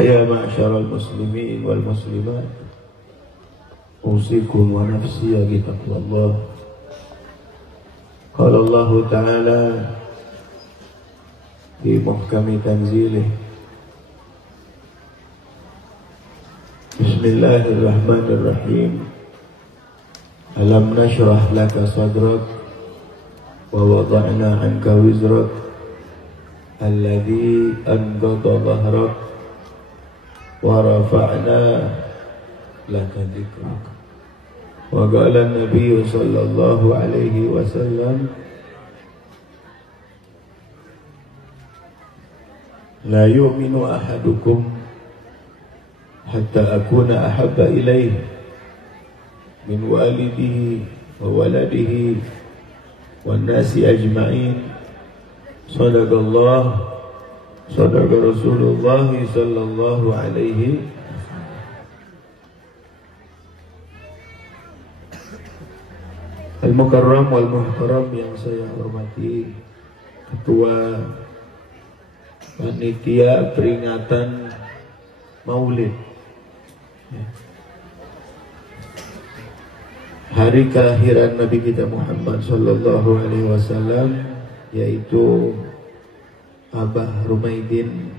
فيا معشر المسلمين والمسلمات أوصيكم ونفسي بتقوى الله. قال الله تعالى في محكم تنزيله: بسم الله الرحمن الرحيم. ألم نشرح لك صدرك ووضعنا عنك وزرك الذي أنقض ظهرك ورفعنا لك ذكرك. وقال النبي صلى الله عليه وسلم: لا يؤمن أحدكم حتى أكون أحب إليه من والده وولده والناس أجمعين. صدق الله صدق رسول الله صلى الله عليه وسلم. Al-Mukarram wal Muhtaram yang saya hormati Ketua Panitia Peringatan Maulid, hari kelahiran Nabi kita Muhammad sallallahu alaihi wasallam, yaitu Abah Rumaidin,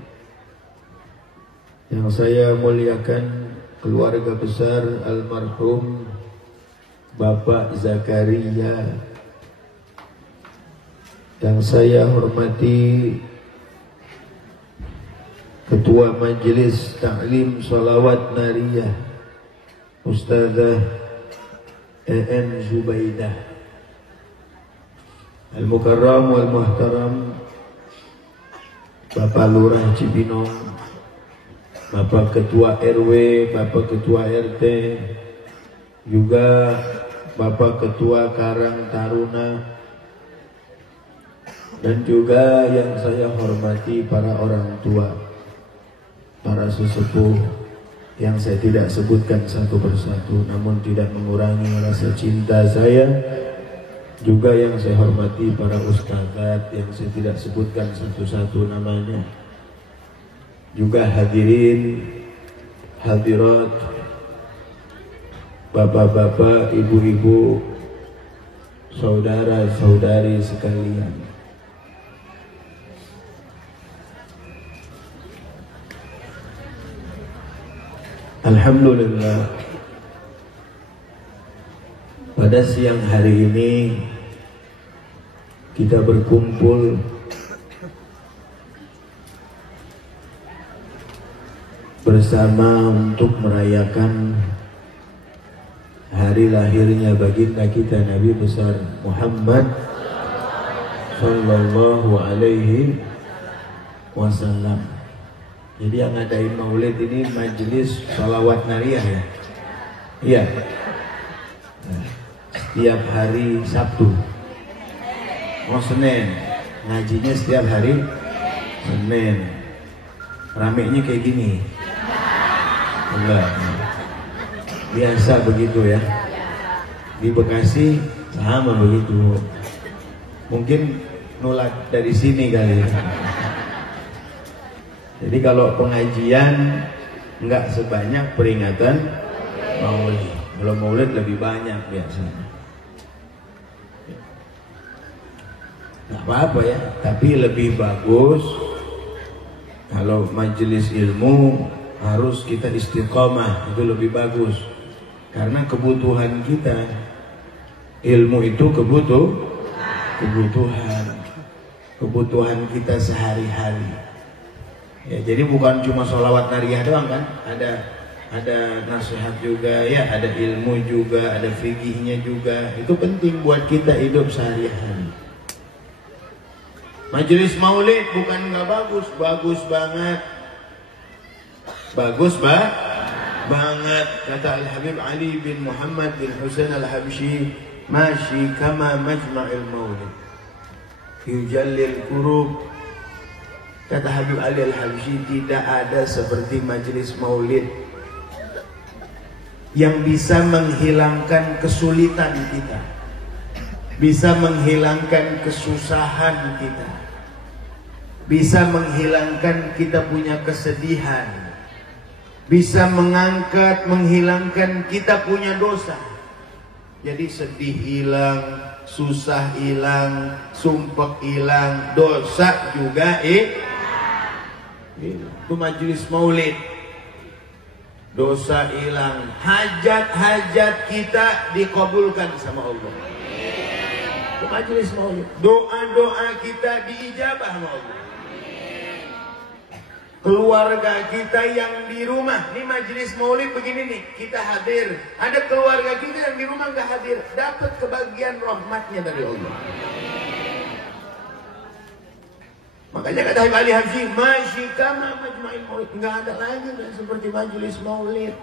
yang saya muliakan keluarga besar almarhum Bapak Zakaria, yang saya hormati Ketua Majelis Ta'lim Sholawat Nariyah Ustazah EN Zubaidah. Al-Mukarram wal Muhtaram Bapak Lurah Cibinong, Bapak Ketua RW, Bapak Ketua RT, juga Bapak Ketua Karang Taruna, dan juga yang saya hormati para orang tua, para sesepuh yang saya tidak sebutkan satu persatu, namun tidak mengurangi rasa cinta saya. Juga yang saya hormati para ustadzat yang saya tidak sebutkan satu-satu namanya. Juga hadirin, hadirat, bapak-bapak, ibu-ibu, saudara-saudari sekalian. Alhamdulillah, pada siang hari ini kita berkumpul bersama untuk merayakan hari lahirnya baginda kita Nabi besar Muhammad sallallahu alaihi wasallam. Jadi yang ngadain maulid ini majelis sholawat nariyah ya. Iya. Nah, setiap hari Sabtu. Senin. Ngajinya setiap hari Senin. Ramenya kayak gini. Enggak. Biasa begitu ya. Di Bekasi sama begitu. Mungkin nolak dari sini kali ya. Jadi kalau pengajian enggak sebanyak peringatan maulid. Kalau maulid lebih banyak biasanya. Enggak apa-apa ya, tapi lebih bagus kalau majelis ilmu harus kita istiqomah, itu lebih bagus. Karena kebutuhan kita, ilmu itu kebutuhan kita sehari-hari. Ya, jadi bukan cuma sholawat nariyah doang kan, ada nasihat juga ya, ada ilmu juga, ada fikihnya juga. Itu penting buat kita hidup sehari-hari. Majelis maulid bukan nggak bagus, bagus banget. Bagus banget, kata Al-Habib Ali bin Muhammad bin Husain Al-Habsyi, masyi kama majma'il maulid yujallil kurub. Kata Habib Ali Al-Habsyi, tidak ada seperti majelis maulid yang bisa menghilangkan kesulitan kita, bisa menghilangkan kesusahan kita, bisa menghilangkan kita punya kesedihan, bisa mengangkat, menghilangkan kita punya dosa. Jadi sedih hilang, susah hilang, sumpek hilang, dosa juga itu majelis maulid. Dosa hilang, hajat-hajat kita dikabulkan sama Allah. Itu majelis maulid. Doa-doa kita diijabah sama Allah. Keluarga kita yang di rumah, ini majelis maulid begini nih, kita hadir. Ada keluarga kita yang di rumah nggak hadir, dapat kebagian rahmatnya dari Allah. Makanya kata Habib Ali Habsyi, masyikama majma'il maulid, nggak ada lagi seperti majelis maulid.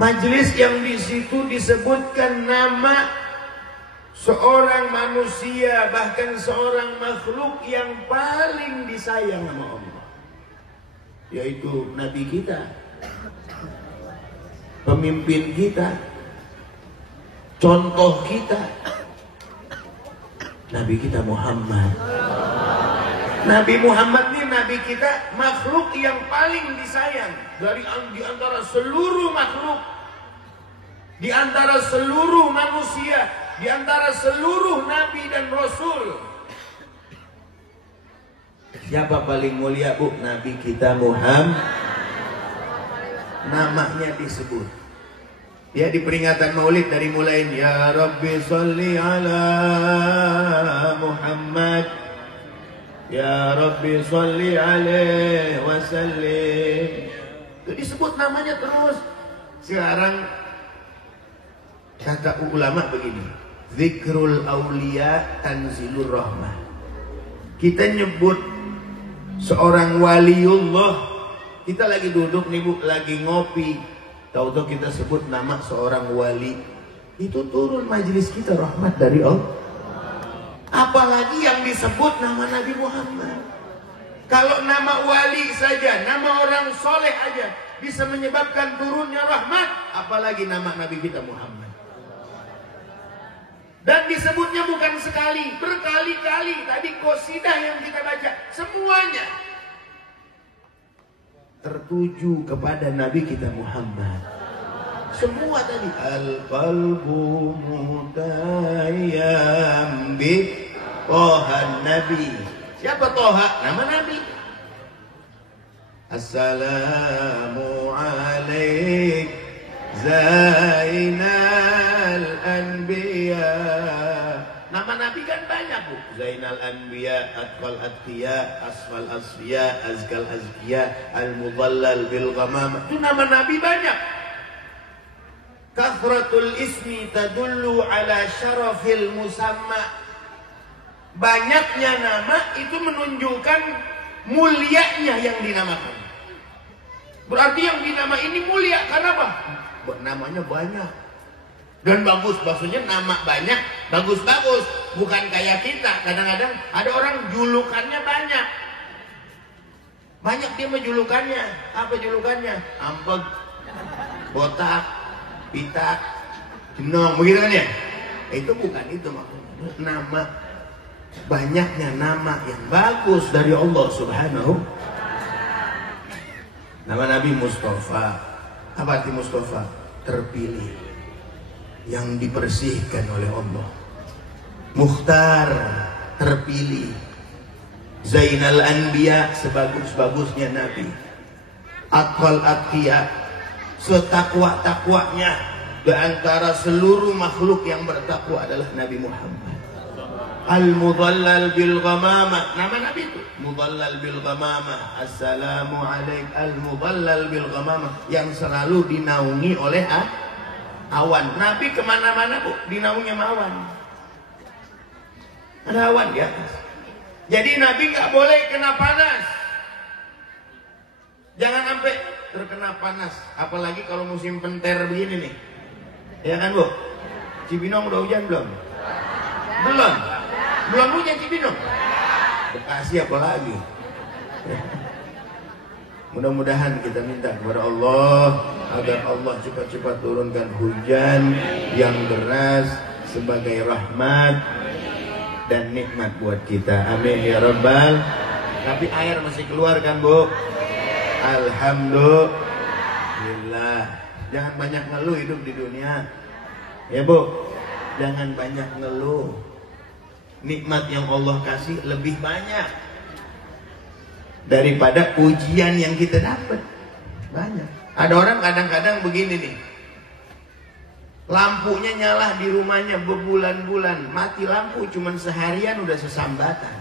Majelis yang di situ disebutkan nama seorang manusia, bahkan seorang makhluk yang paling disayang sama Allah, yaitu Nabi kita, pemimpin kita, contoh kita, Nabi kita Muhammad. Nabi Muhammad ini Nabi kita, makhluk yang paling disayang di antara seluruh makhluk, di antara seluruh manusia, di antara seluruh Nabi dan Rasul. Siapa paling mulia, Bu? Nabi kita Muhammad. Namanya disebut. Ya, di peringatan Maulid dari mulai ya Rabbi sholli ala Muhammad, ya Rabbi sholli alaihi wasallim. Itu disebut namanya terus. Sekarang kata ulama begini, zikrul auliya tanzilur rahmah. Kita nyebut seorang waliullah, kita lagi duduk nih Bu, lagi ngopi, tahu-tahu kita sebut nama seorang wali, itu turun majelis kita rahmat dari Allah. Apalagi yang disebut nama Nabi Muhammad. Kalau nama wali saja, nama orang soleh aja bisa menyebabkan turunnya rahmat, apalagi nama Nabi kita Muhammad. Dan disebutnya bukan sekali, berkali-kali. Tadi qasidah yang kita baca, semuanya tertuju kepada Nabi kita Muhammad. Semua tadi al-qalbu mutayyam bi Toha Nabi. Siapa Toha? Nama Nabi. Assalamu alaik Zainal Anbiya. Nama Nabi kan banyak Bu. Zainal Anbiya, Atqal Atqiya, Asfal Asfiya, Azkal Azkiya, Al-Mudallal bil Ghamam. Itu nama Nabi banyak. Kathratul ismi tadullu ala syarafil musamma. Banyaknya nama itu menunjukkan mulianya yang dinamakan. Berarti yang dinama ini mulia karena apa? Namanya banyak dan bagus. Maksudnya nama banyak, bagus-bagus. Bukan kayak kita, kadang-kadang ada orang julukannya banyak. Banyak dia mah julukannya. Apa julukannya? Ampeg, botak, pitak, jenong, begitu kan ya? Itu bukan itu maksudnya. Nama, banyaknya nama yang bagus dari Allah Subhanahu. Nama Nabi Mustafa. Apa arti Mustafa? Terpilih, yang dibersihkan oleh Allah. Mukhtar, terpilih. Zainal Anbiya, sebagus-bagusnya Nabi. Atqal Atqiya, setakwa-takwanya di antara seluruh makhluk yang bertakwa adalah Nabi Muhammad. Al-Mudallal bil Ghamamah, nama Nabi itu Mudallal bil Ghamamah. Assalamu alaik Al-Mudallal bil Ghamamah, yang selalu dinaungi oleh awan. Nabi kemana-mana Bu, dinaungi sama awan. Ada awan di atas. Jadi Nabi nggak boleh kena panas. Jangan sampai terkena panas, apalagi kalau musim penter begini nih. Ya kan Bu? Cibinong udah hujan belum? Belum. Belum hujan Cibinong. Bekasi apalagi. Mudah-mudahan kita minta kepada Allah agar Allah cepat-cepat turunkan hujan yang deras sebagai rahmat dan nikmat buat kita. Amin ya Rabbal. Tapi air masih keluar kan Bu? Alhamdulillah. Jangan banyak ngeluh hidup di dunia. Ya Bu, jangan banyak ngeluh. Nikmat yang Allah kasih lebih banyak daripada ujian yang kita dapat. Banyak. Ada orang kadang-kadang begini nih, lampunya nyala di rumahnya berbulan-bulan, mati lampu cuman seharian udah sesambatan.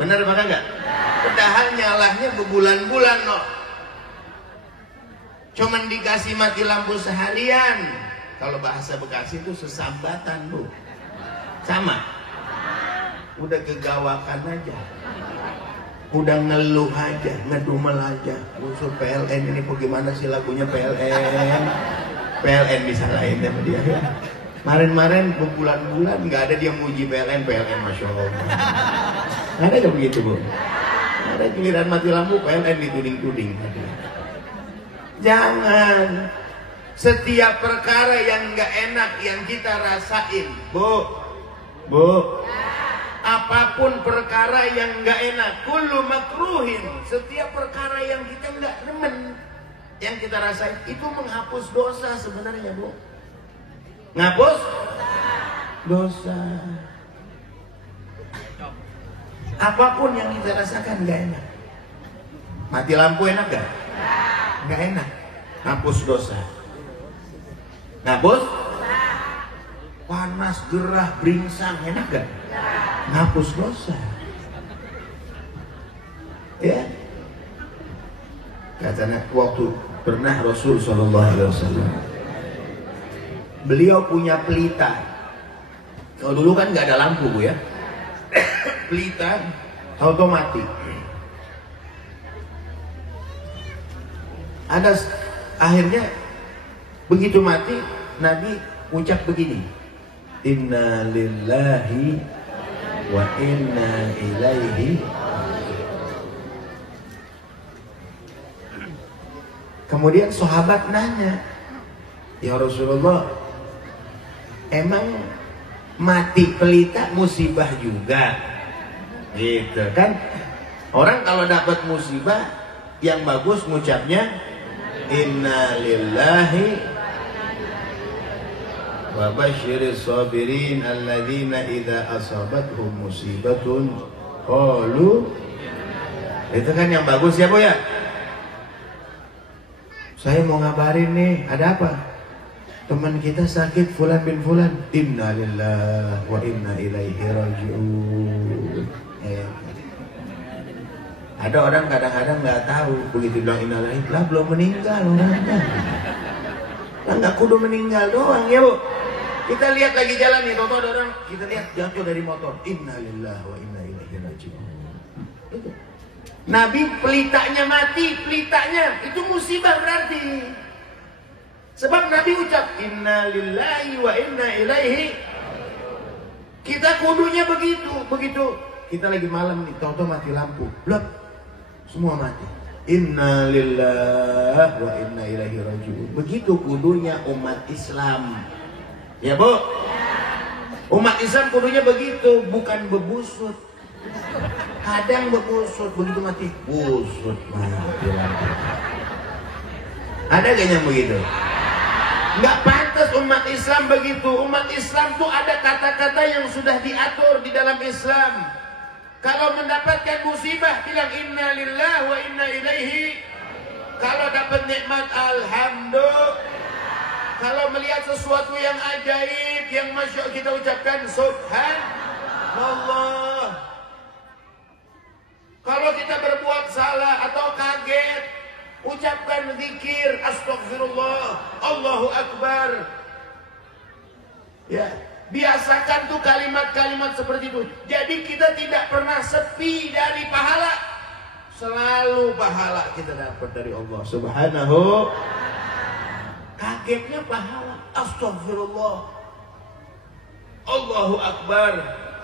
Bener apa enggak? Padahal nyalahnya berbulan-bulan loh. Cuman dikasih mati lampu seharian. Kalau bahasa Bekasi itu sesambatan Bu. Sama. Udah kegawakan aja. Udah ngeluh aja, ngedumel aja. Musuh PLN ini bagaimana sih lagunya PLN? PLN disalahin sama dia. Kemarin-kemarin berbulan-bulan nggak ada dia muji PLN, Masya Allah. Nggak ada begitu Bu. Nggak ada giliran mati lampu PLN dituding-tuding. Jangan. Setiap perkara yang nggak enak yang kita rasain, Bu, apapun perkara yang nggak enak, kullu makruhin, setiap perkara yang kita nggak demen, yang kita rasain itu menghapus dosa sebenarnya Bu. Ngapus dosa. Apapun yang kita rasakan nggak enak. Mati lampu enak gak? Nggak enak. Ngapus dosa. Ngapus? Panas, gerah, beringsang, enak gak? Ngapus dosa. Ya. Katanya waktu pernah Rasul SAW, beliau punya pelita. Kalau dulu kan nggak ada lampu Bu ya. Pelita otomatis. Ada akhirnya begitu mati Nabi ucap begini, Inna lillahi wa inna ilaihi. Kemudian sahabat nanya, ya Rasulullah, emang mati pelita musibah juga? Gitu kan? Orang kalau dapat musibah yang bagus ngucapnya Inna lillahi wa basyiris sabirin alladzina idza asabathum musibatun qalu. Itu kan yang bagus ya Bu ya. Saya mau ngabarin nih, ada apa? Teman kita sakit fulan bin fulan. Inna lillahi wa inna ilaihi raji'un. Ada orang kadang-kadang nggak tahu, begitu bilang inna lillahi, lah belum meninggal orangnya. Lah nggak kudu meninggal doang ya Bu. Kita lihat lagi jalan nih, ada orang kita lihat jatuh dari motor. Inna lillahi wa inna ilaihi raji'un. Itu. Nabi pelitanya mati, pelitanya itu musibah berarti. Sebab Nabi ucap Inna lillahi wa inna ilaihi. Kita kudunya begitu. Kita lagi malam nih, tahu-tahu mati lampu. Blok. Semua mati. Inna lillahi wa inna ilaihi raji'un. Begitu kudunya umat Islam. Ya Bu? Umat Islam kudunya begitu, bukan bebusut. Kadang berbusut, begitu mati busut mati lagi. Ada gak yang begitu? Nggak pantas umat Islam begitu. Umat Islam tuh ada kata-kata yang sudah diatur di dalam Islam. Kalau mendapatkan musibah bilang inna lillahi wa inna ilaihi. Kalau dapat nikmat alhamdulillah. Kalau melihat sesuatu yang ajaib, yang masya Allah, kita ucapkan subhanallah. Kalau kita berbuat salah atau kaget, ucapkan zikir astagfirullah, Allahu akbar. Ya, biasakan tuh kalimat-kalimat seperti itu. Jadi kita tidak pernah sepi dari pahala. Selalu pahala kita dapat dari Allah Subhanahu. Kagetnya pahala, astagfirullah, Allahu akbar.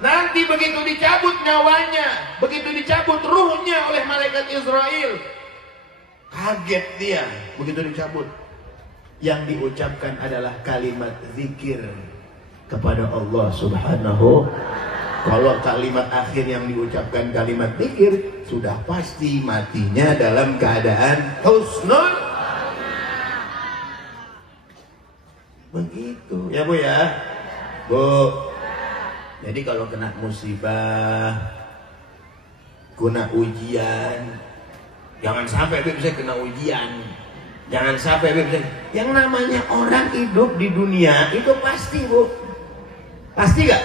Nanti begitu dicabut nyawanya, begitu dicabut ruhnya oleh malaikat Israel, kaget dia begitu dicabut. Yang diucapkan adalah kalimat zikir kepada Allah Subhanahu. Kalau kalimat akhir yang diucapkan kalimat zikir, sudah pasti matinya dalam keadaan husnul. Begitu ya Bu ya. Bu, jadi kalau kena musibah, kena ujian, jangan sampai bisa kena ujian. Jangan sampai bisa. Yang namanya orang hidup di dunia itu pasti Bu. Pasti gak?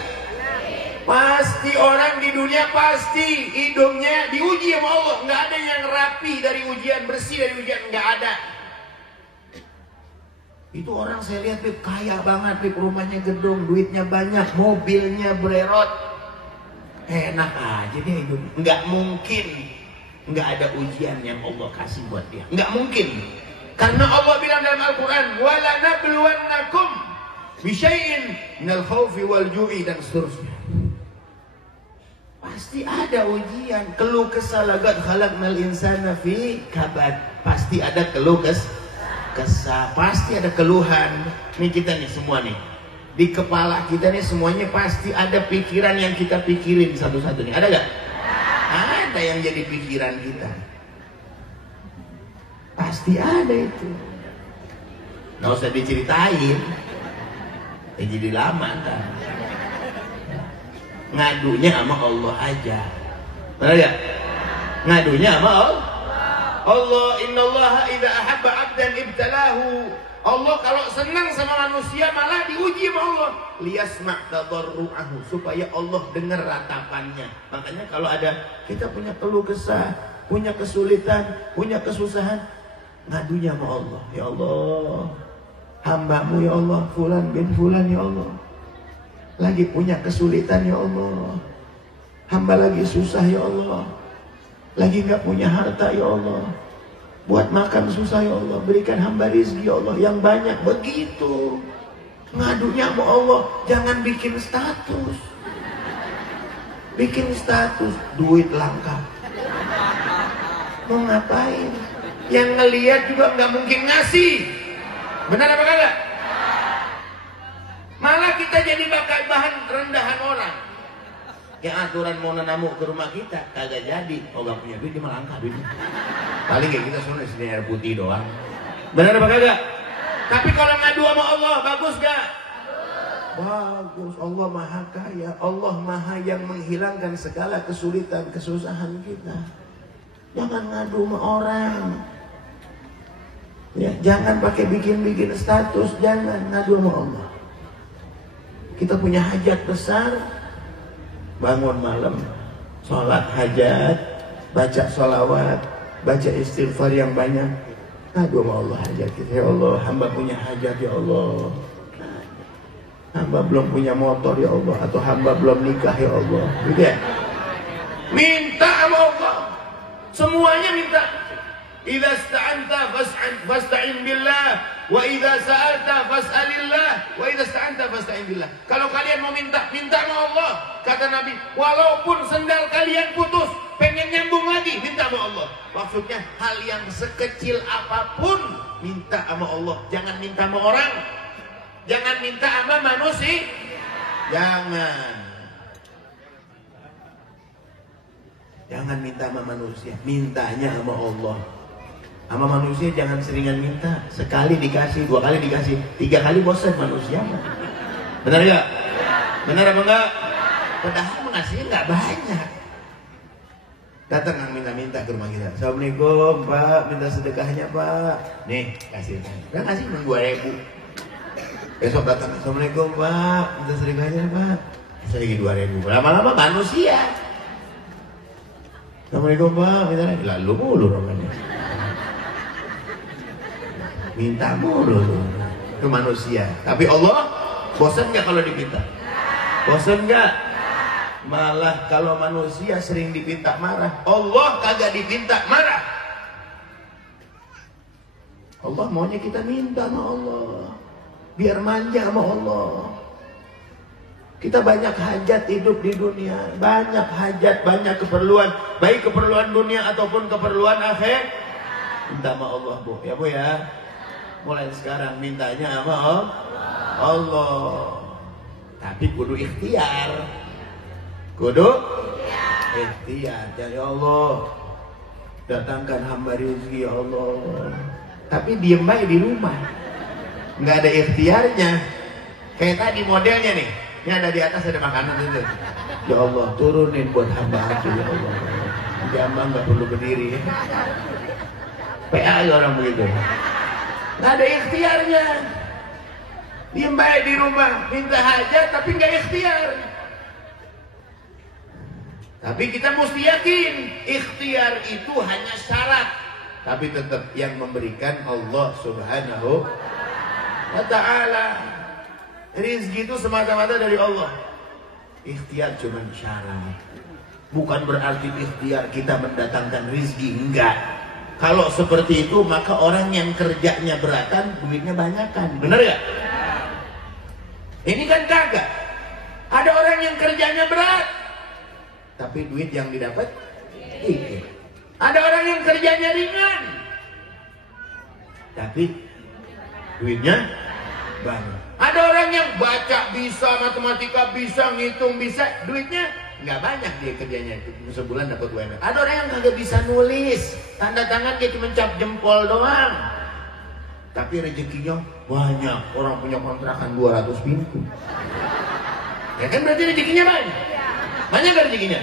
Pasti orang di dunia pasti hidupnya diuji sama Allah. Nggak ada yang rapi dari ujian, bersih dari ujian, nggak ada. Itu orang saya lihat Bib, kaya banget Bib, rumahnya gedung, duitnya banyak, mobilnya bererot, enak aja dia hidup. Nggak mungkin nggak ada ujian yang Allah kasih buat dia. Nggak mungkin. Karena Allah bilang dalam Al-Quran, wala nabluwannakum bisyai'in minal khawfi wal ju'i, dan seterusnya. Pasti ada ujian. Keluh kesah, laqad khalaqnal insana fi kabad. Pasti ada keluh kesah, pasti ada keluhan. Nih kita nih semua nih, di kepala kita nih semuanya pasti ada pikiran yang kita pikirin satu-satu nih. Ada gak? Ada yang jadi pikiran kita. Pasti ada itu. Nggak usah diceritain, jadi lama ntar. Ngadunya sama Allah aja. Benar ya? Ngadunya sama Allah. Allah, innallaha idza ahabba 'abdan ibtalahu. Allah kalau senang sama manusia malah diuji sama Allah. Liyasma' tadarru'ahu, supaya Allah dengar ratapannya. Makanya kalau ada kita punya keluh kesah, punya kesulitan, punya kesusahan, ngadunya sama Allah. Ya Allah, hamba-Mu ya Allah, fulan bin fulan ya Allah, lagi punya kesulitan ya Allah, hamba lagi susah ya Allah, lagi nggak punya harta ya Allah, buat makan susah ya Allah, berikan hamba rizki ya Allah yang banyak. Begitu ngadunya sama Allah. Jangan bikin status, bikin status duit langka, mau ngapain? Yang ngelihat juga nggak mungkin ngasih. Benar apa kagak? Malah kita jadi bahan rendahan orang. Yang aturan mau namu ke rumah kita kagak jadi. Oh gak punya duit, dia malah angka duitnya. Paling kayak kita semua sini air putih doang. Benar apa kagak? Tapi kalau ngadu sama Allah, bagus gak? Bagus. Allah maha kaya. Allah maha yang menghilangkan segala kesulitan, kesusahan kita. Jangan ngadu sama orang. Ya, jangan pakai bikin-bikin status. Jangan ngadu sama Allah. Kita punya hajat besar, bangun malam, sholat hajat, baca sholawat, baca istighfar yang banyak, ngadu sama Allah hajat kita. Ya Allah, hamba punya hajat ya Allah, hamba belum punya motor ya Allah, atau hamba belum nikah ya Allah, gitu ya. Minta sama Allah, semuanya minta. Idza sta'anta fasta'in billah, wa idza sa'alta fas'alillah, wa idza sta'anta fasta'in billah. Kalau kalian mau minta, minta sama Allah. Kata Nabi, walaupun sendal kalian putus, pengen nyambung lagi, minta sama Allah. Maksudnya hal yang sekecil apapun minta sama Allah. Jangan minta sama orang, jangan minta sama manusia. Jangan minta sama manusia, mintanya sama Allah. Sama manusia jangan seringan minta. Sekali dikasih, 2 kali dikasih, 3 kali bosan manusia. Benar gak? Benar apa enggak? Padahal mengasihnya nggak banyak. Datang yang minta-minta ke rumah kita. Assalamualaikum Pak, minta sedekahnya Pak. Nih kasih. Udah kasih 2.000. Besok datang. Assalamualaikum Pak, minta sedekahnya Pak. Saya lagi 2.000. Lama-lama manusia. Assalamualaikum Pak, minta lagi. Lalu mulu namanya. Minta mulu ke manusia. Tapi Allah bosan nggak kalau diminta? Bosan nggak? Malah kalau manusia sering dipinta marah, Allah kagak dipinta marah. Allah maunya kita minta sama Allah, biar manja sama Allah. Kita banyak hajat hidup di dunia, banyak hajat, banyak keperluan, baik keperluan dunia ataupun keperluan akhir. Minta sama Allah Bu, ya Bu ya. Mulai sekarang mintanya sama Allah. Tapi kudu ikhtiar. Kudu ikhtiar. Ya Allah, datangkan hamba rezeki ya Allah. Tapi diem baik di rumah, nggak ada ikhtiarnya. Kayak tadi modelnya nih, ini ada di atas ada makanan itu. Ya Allah, turunin buat hamba aku ya Allah. Jamaah nggak perlu berdiri. PA ya orang begitu. Nggak ada ikhtiarnya. Diem baik di rumah, minta hajat tapi nggak ikhtiar. Tapi kita mesti yakin ikhtiar itu hanya syarat, tapi tetap yang memberikan Allah Subhanahu wa ta'ala. Rizki itu semata-mata dari Allah. Ikhtiar cuma syarat. Bukan berarti ikhtiar kita mendatangkan rizki, enggak. Kalau seperti itu maka orang yang kerjanya beratan, duitnya banyakan. Benar ya? Ini kan kagak. Ada orang yang kerjanya berat, tapi duit yang didapat dikit. Ada orang yang kerjanya ringan, tapi duitnya banyak. Ada orang yang baca bisa, matematika bisa, ngitung bisa, duitnya nggak banyak dia kerjanya itu. Sebulan dapat UMR. Ada orang yang kagak bisa nulis, tanda tangan dia cuma cap jempol doang, tapi rezekinya banyak. Orang punya kontrakan 200 pintu. Ya kan berarti rezekinya banyak. Banyak kan rezekinya?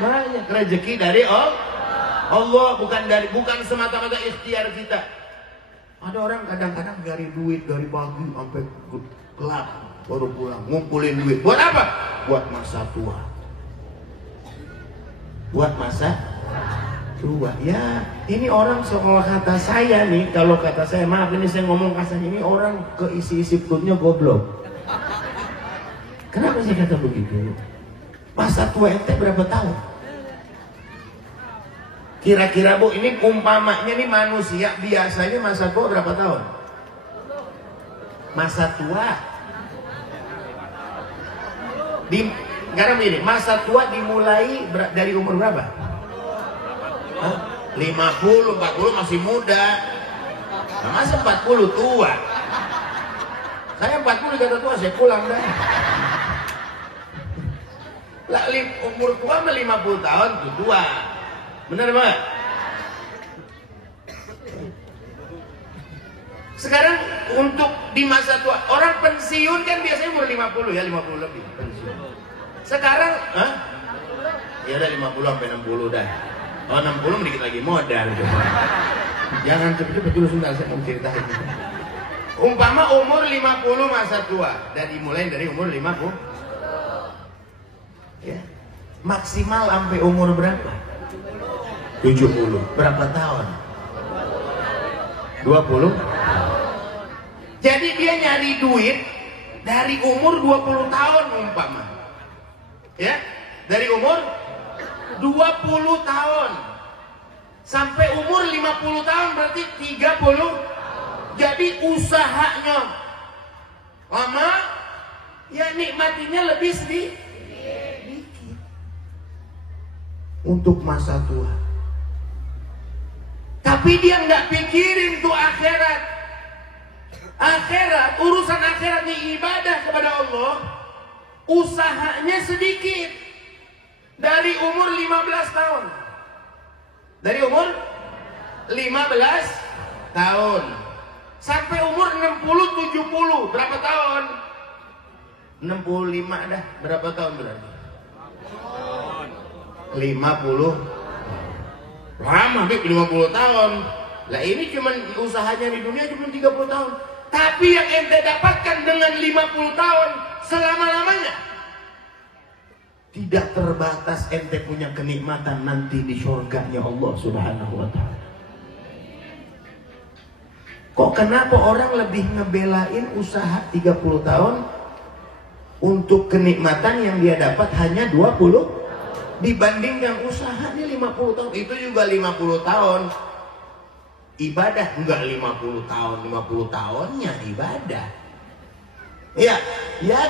Banyak. Rezeki dari Allah, bukan semata-mata ikhtiar kita. Ada orang kadang-kadang cari duit dari pagi sampai gelap baru pulang, ngumpulin duit. Buat apa? Buat masa tua. Buat masa tua. Ya, ini orang kalau kata saya nih, kalau kata saya, maaf ini saya ngomong kasar, ini orang keisi-isi perutnya goblok. Kenapa saya kata begitu? Masa tua ente berapa tahun? Kira-kira Bu, ini umpamanya nih manusia biasanya masa tua berapa tahun? Masa tua sekarang begini, masa tua dimulai dari umur berapa? 50, 40 masih muda. Nah, masa 40 tua? Saya 40 kata tua, saya pulang dah. Lah, umur tua mah 50 tahun tuh tua. Benar Pak? Sekarang untuk di masa tua, orang pensiun kan biasanya umur 50 ya, 50 lebih pensiun. Sekarang, ya udah 50 sampai 60 dah. Oh 60 dikit lagi modal. Jangan cepet-cepet dulu, sebentar saya mau ceritain. Umpama umur 50 masa tua, dan dimulai dari umur 50. Ya. Maksimal sampai umur berapa? 70. Berapa tahun? 20. Jadi dia nyari duit dari umur 20 tahun umpama. Ya, dari umur 20 tahun sampai umur 50 tahun berarti 30. Jadi usahanya lama, ya nikmatinya lebih sedikit. Untuk masa tua. Tapi dia nggak pikirin tuh akhirat. Akhirat, urusan akhirat nih, ibadah kepada Allah, usahanya sedikit. Dari umur 15 tahun. Dari umur 15 tahun sampai umur 60-70, berapa tahun? 65 dah, berapa tahun berarti? 50. Lama Bib, 50 tahun. Lah ini cuman usahanya di dunia cuma 30 tahun. Tapi yang ente dapatkan dengan 50 tahun selama-lamanya, tidak terbatas ente punya kenikmatan nanti di surganya Allah Subhanahu wa ta'ala. Kok kenapa orang lebih ngebelain usaha 30 tahun untuk kenikmatan yang dia dapat hanya 20 dibanding yang usahanya 50 tahun? Itu juga 50 tahun ibadah, enggak 50 tahun, 50 tahunnya ibadah. Ya,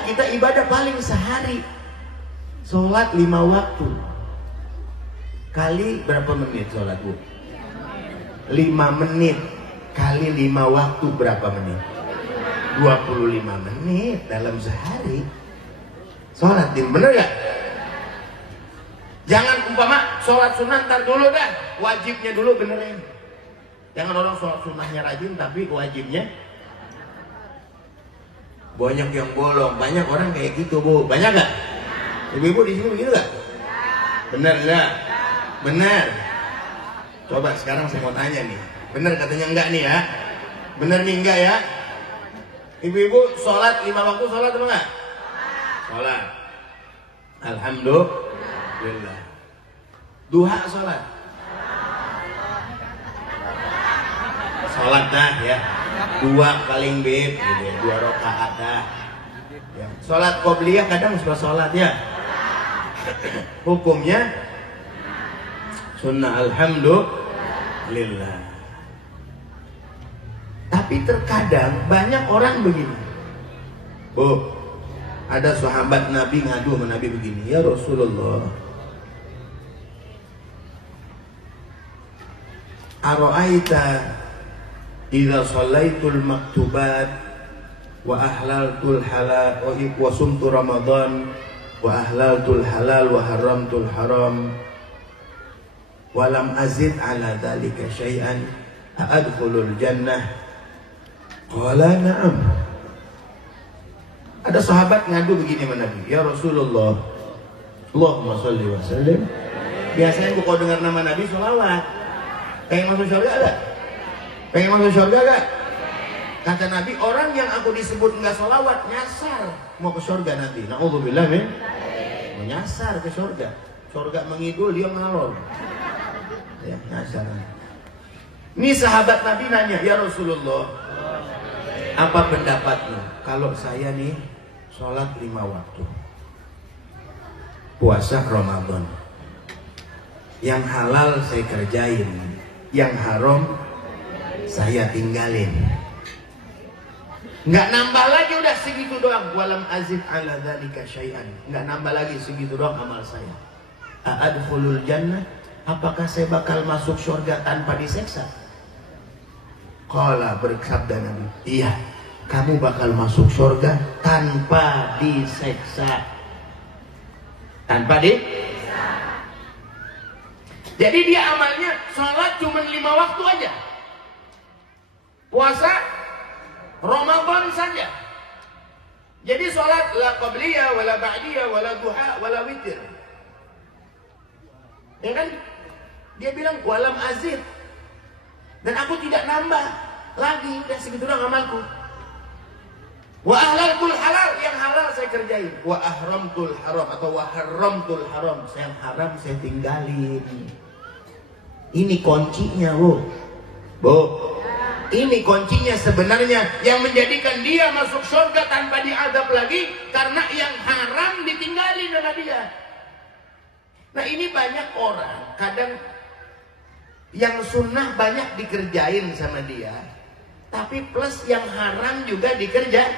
kita ibadah paling sehari. Sholat 5 waktu. Kali berapa menit sholat Bu? 5 menit. Kali 5 waktu berapa menit? 25 menit dalam sehari. Sholat, bener gak? Jangan umpama sholat sunnah ntar dulu dah, wajibnya dulu benerin. Jangan orang sholat sunnahnya rajin tapi wajibnya banyak yang bolong. Banyak orang kayak gitu, Bu. Banyak gak? Ibu-ibu di sini begitu gak? Bener gak? Bener. Coba sekarang saya mau tanya nih. Bener katanya enggak nih ya? Bener nih enggak ya? Ibu-ibu sholat 5 waktu sholat atau enggak? Sholat. Alhamdulillah. Duha sholat. Sholat dah ya. 2 paling beb, gitu. 2 rakaat dah. Ya. Sholat qobliyah kadang suka sholat ya. Hukumnya sunnah. Alhamdulillah. Tapi terkadang banyak orang begini. Bu, ada sahabat Nabi ngadu sama Nabi begini, ya Rasulullah, ara'aita idza shallaitul maktubat wa ahlaltul halal wa sumtu ramadan wa ahlaltul halal wa haramtul haram wa lam azid ala dhalika syai'an a'adkhulul jannah? Qala na'am. Ada sahabat ngadu begini sama Nabi, ya Rasulullah, Allahumma sholli wa sallim. Biasanya kalau dengar nama Nabi sholawat. Pengen masuk surga ada? Pengen masuk surga gak? Kata Nabi, orang yang aku disebut nggak sholawat nyasar mau ke surga nanti. Na'udzubillah min. Mau nyasar ke surga. Surga mengidul, dia ngalor. Ya, nyasar. Ini sahabat Nabi nanya, ya Rasulullah, apa pendapatmu kalau saya nih sholat 5 waktu, puasa Ramadan, yang halal saya kerjain, yang haram saya tinggalin, nggak nambah lagi, udah segitu doang. Walam azid ala dzalika syai'an, nggak nambah lagi, segitu doang amal saya. A'adkhulul jannah, apakah saya bakal masuk surga tanpa diseksa? Qala, bersabda Nabi, iya, kamu bakal masuk surga tanpa diseksa. Tanpa diseksa. Jadi dia amalnya sholat cuma 5 waktu aja, puasa Ramadan saja. Jadi sholat la qabliyah wala ba'diyah wala duha wala witir. Ya kan? Dia bilang walam azid, dan aku tidak nambah lagi, udah segitu doang amalku. Wa ahlaltul halal, yang halal saya kerjain. Wa ahramtul haram atau wa haramtul haram, yang haram saya tinggalin. Ini kuncinya, Bu. Bu, ini kuncinya sebenarnya yang menjadikan dia masuk surga tanpa diazab lagi, karena yang haram ditinggalin sama dia. Nah, ini banyak orang kadang yang sunnah banyak dikerjain sama dia, tapi plus yang haram juga kerjain.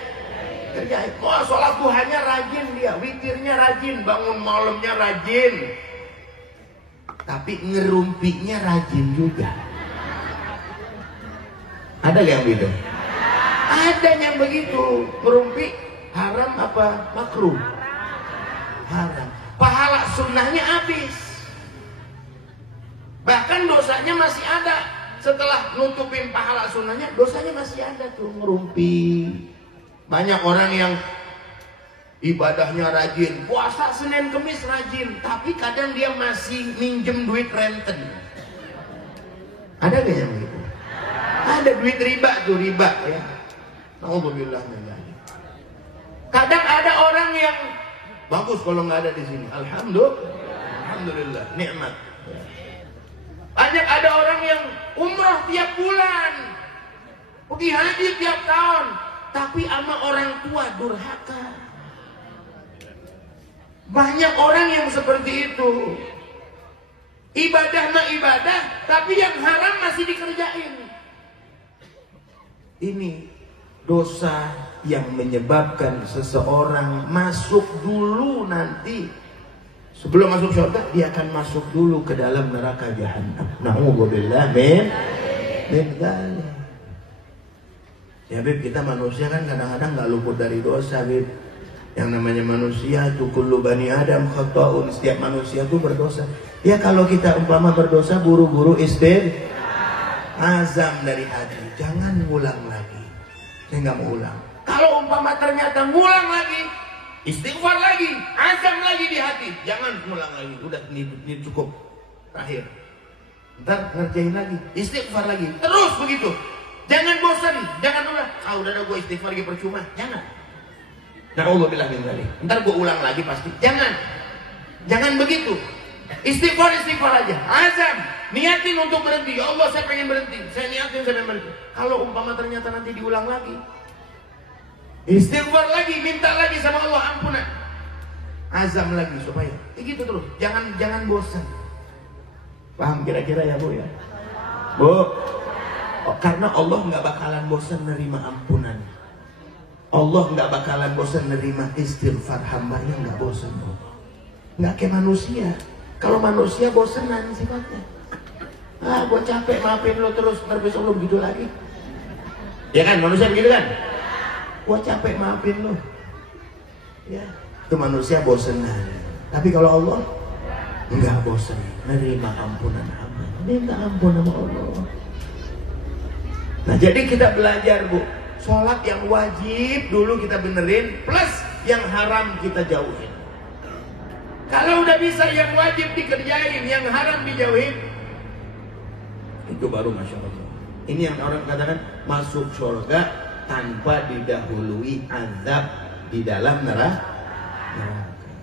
Oh, sholat duhanya rajin dia, witirnya rajin, bangun malamnya rajin, tapi ngerumpinya rajin juga. Ada yang begitu? Ada yang begitu. Ngerumpi haram apa makruh? Haram. Pahala sunnahnya habis. Bahkan dosanya masih ada. Setelah nutupin pahala sunnahnya, dosanya masih ada tuh, ngerumpi. Banyak orang yang ibadahnya rajin, puasa Senin Kemis rajin, tapi kadang dia masih minjem duit renten. Ada gak yang begitu? Ada duit riba tuh, riba ya. Alhamdulillah. Kadang ada orang yang bagus kalau nggak ada di sini. Alhamdulillah, nikmat. Banyak ada orang yang umrah tiap bulan, pergi haji tiap tahun, tapi sama orang tua durhaka. Banyak orang yang seperti itu. Ibadah mah ibadah, tapi yang haram masih dikerjain. Ini dosa yang menyebabkan seseorang masuk dulu nanti. Sebelum masuk surga, dia akan masuk dulu ke dalam neraka jahanam. Na'udzubillah min dzalik. Ya Beb, kita manusia kan kadang-kadang gak luput dari dosa, Beb. Yang namanya manusia itu kullu bani Adam khata'un, setiap manusia itu berdosa. Ya kalau kita umpama berdosa, buru-buru azam dari hati, jangan ngulang lagi. Saya nggak mau ulang. Kalau umpama ternyata ngulang lagi, istighfar lagi, azam lagi di hati, jangan ngulang lagi. Udah ini cukup, terakhir. Ntar ngerjain lagi, istighfar lagi, terus begitu. Jangan bosan, jangan ulang. Udah ada gue istighfar lagi percuma, jangan. Na'udzubillah min dzalik. Ntar gue ulang lagi pasti, jangan begitu. Istighfar aja, azam, niatin untuk berhenti. Ya Allah, saya pengen berhenti, saya niatin saya pengen berhenti. Kalau umpama ternyata nanti diulang lagi, istighfar lagi, minta lagi sama Allah ampunan, azam lagi supaya begitu terus. Jangan bosan. Paham kira-kira ya Bu ya? Bu, karena Allah nggak bakalan bosan nerima ampunan. Allah nggak bakalan bosan nerima istighfar hambanya, nggak bosan Bu. Nggak kayak manusia. Kalau manusia bosenan sifatnya. Gue capek maafin lo terus, ntar besok lo begitu lagi. Ya kan, manusia begitu kan? Gue capek maafin lo. Ya, itu manusia bosenan. Tapi kalau Allah enggak bosan, nerima ampunan hamba. Minta ampun sama Allah. Nah, jadi kita belajar Bu, sholat yang wajib dulu kita benerin, plus yang haram kita jauhin. Kalau udah bisa yang wajib dikerjain, yang haram dijauhin, itu baru Masya Allah. Ini yang orang katakan masuk surga tanpa didahului azab di dalam neraka.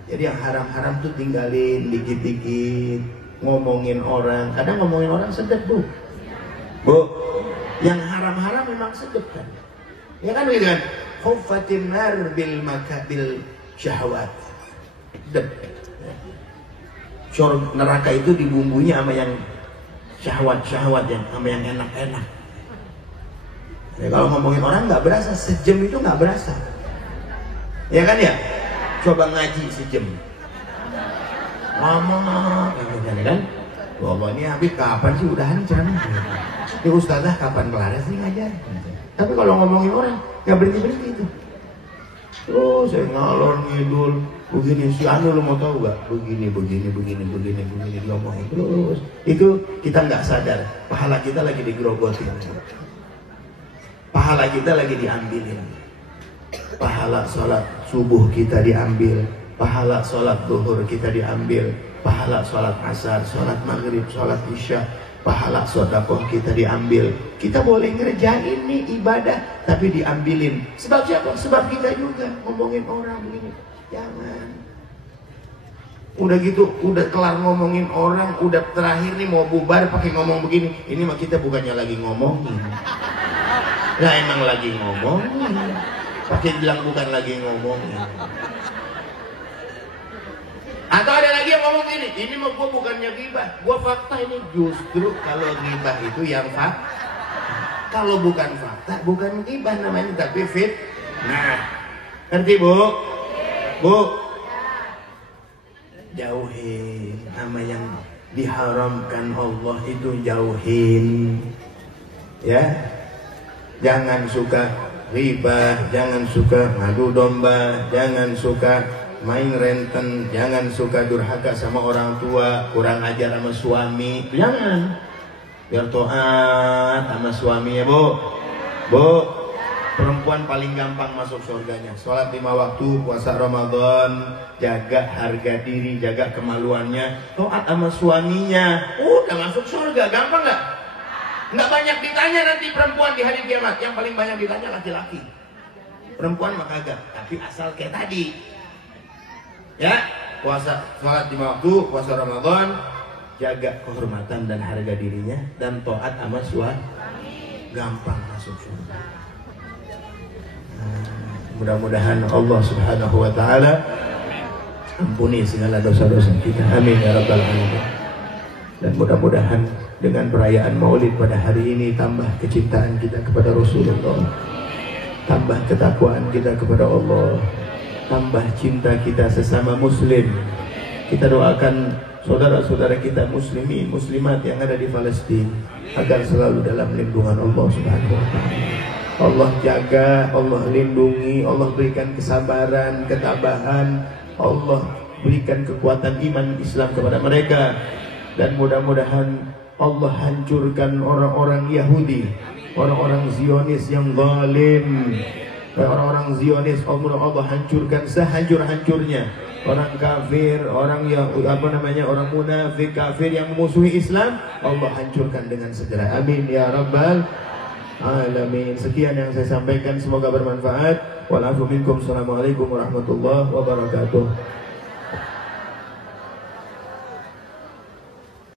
Jadi yang haram-haram tuh tinggalin dikit-dikit. Ngomongin orang, kadang ngomongin orang sedep Bu. Yang haram-haram memang sedep kan. Ya kan begitu kan? Khuffatin nar bil makabil syahwat. Sedep. Neraka itu dibumbunya sama yang syahwat-syahwat, yang sama yang enak-enak. Ya, kalau ngomongin orang nggak berasa, sejam itu nggak berasa. Ya kan ya? Coba ngaji sejam. Ngomong, kan? Bapak ini habis kapan sih udahan ceramah? Ini ustazah kapan kelar sih ngajar? Tapi kalau ngomongin orang nggak berhenti itu. Oh, saya ngalor ngidul begini, si Anu lo mau tahu gak? Begini diomongin terus. Itu kita nggak sadar, pahala kita lagi digerogotin, pahala kita lagi diambilin. Pahala sholat subuh kita diambil, pahala sholat zuhur kita diambil, pahala sholat asar, sholat maghrib, sholat isya, pahala sedekah kita diambil. Kita boleh ngerjain nih ibadah, tapi diambilin. Sebab siapa? Sebab kita juga ngomongin orang begini. Jangan. Udah gitu, udah kelar ngomongin orang, udah terakhir nih mau bubar pakai ngomong begini. Ini mah kita bukannya lagi ngomongin. Nah emang lagi ngomongin. Pakai bilang bukan lagi ngomongin. Atau ada lagi yang ngomong gini, ini mah gue bukannya ghibah, gue fakta. Ini justru kalau ghibah itu yang fakta. Kalau bukan fakta, bukan ghibah namanya, tapi fit. Nah, ngerti Bu? Bu, jauhin sama yang diharamkan Allah itu, jauhin. Ya, jangan suka ghibah, jangan suka ngadu domba, jangan suka main renten, jangan suka durhaka sama orang tua, kurang ajar sama suami, jangan. Biar taat sama suami ya Bu. Perempuan paling gampang masuk surganya, sholat 5 waktu, puasa Ramadan, jaga harga diri, jaga kemaluannya, taat sama suaminya, udah masuk surga. Gampang nggak? Nggak banyak ditanya nanti perempuan di hari kiamat. Yang paling banyak ditanya laki-laki. Perempuan mah kagak, tapi asal kayak tadi. Ya, puasa, sholat 5 waktu, puasa Ramadan, jaga kehormatan dan harga dirinya, dan taat sama suami, gampang masuk surga. Mudah-mudahan Allah Subhanahu wa taala ampuni segala dosa-dosa kita. Amin ya rabbal alamin. Dan mudah-mudahan dengan perayaan Maulid pada hari ini tambah kecintaan kita kepada Rasulullah, tambah ketakwaan kita kepada Allah, tambah cinta kita sesama muslim. Kita doakan saudara-saudara kita muslimin, muslimat yang ada di Palestina agar selalu dalam lindungan Allah Subhanahu wa taala. Allah jaga, Allah lindungi, Allah berikan kesabaran, ketabahan, Allah berikan kekuatan iman Islam kepada mereka. Dan mudah-mudahan Allah hancurkan orang-orang Yahudi, orang-orang Zionis yang zalim. Orang-orang Zionis Allah hancurkan sehancur-hancurnya. Orang kafir, orang yang orang munafik kafir yang memusuhi Islam, Allah hancurkan dengan segera. Amin ya rabbal alamin. Sekian yang saya sampaikan, semoga bermanfaat. Wal afu minkum. Assalamualaikum warahmatullahi wabarakatuh.